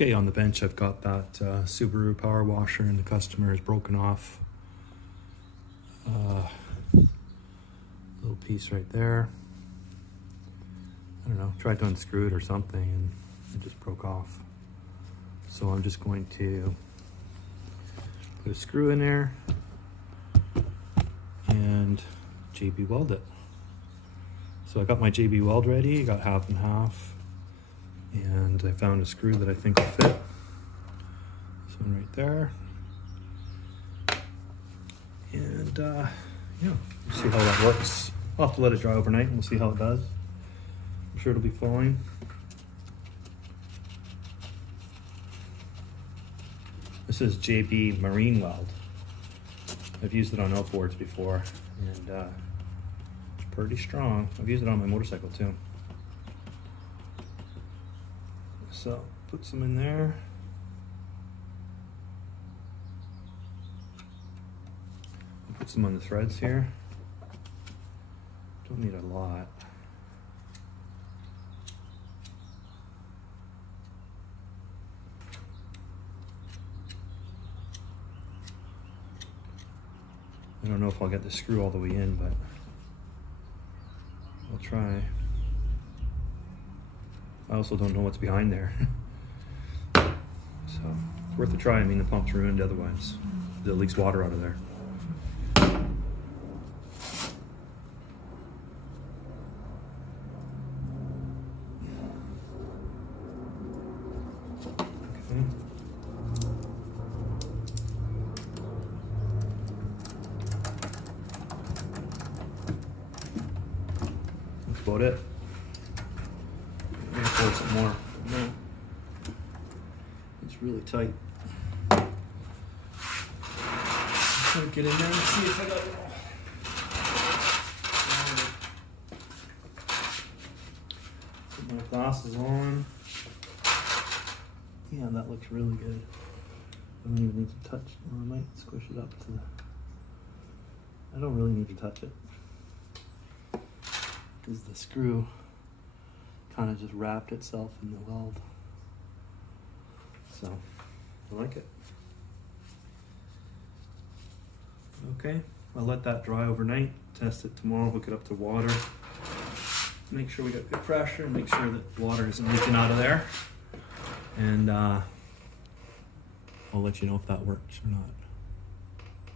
Okay, on the bench I've got that Subaru Power Washer, and the customer has broken off little piece right there. I don't know, tried to unscrew it or something and it just broke off. So I'm just going to put a screw in there and JB weld it. So I got my JB weld ready, got half and half, and I found a screw that I think will fit. This one right there. And yeah, we'll see how that works. I'll have to let it dry overnight and we'll see how it does. I'm sure it'll be fine. This is JB Marine Weld. I've used it on outboards before, and it's pretty strong. I've used it on my motorcycle too. So put some in there. Put some on the threads here. Don't need a lot. I don't know if I'll get the screw all the way in, but I'll try. I also don't know what's behind there. So, it's worth a try. I mean, the pump's ruined otherwise. It leaks water out of there. Okay. That's about it. I'm gonna pull some more. No, it's really tight. I'm gonna get in there and see if I got it all. Put my glasses on. Yeah, that looks really good. I don't even need to touch. Well, I might squish it up to the. I don't really need to touch it because the screw kind of just wrapped itself in the weld. So I like it. Okay, I'll let that dry overnight, test it tomorrow, hook it up to water, make sure we got good pressure, and make sure that water isn't leaking out of there. And I'll let you know if that works or not.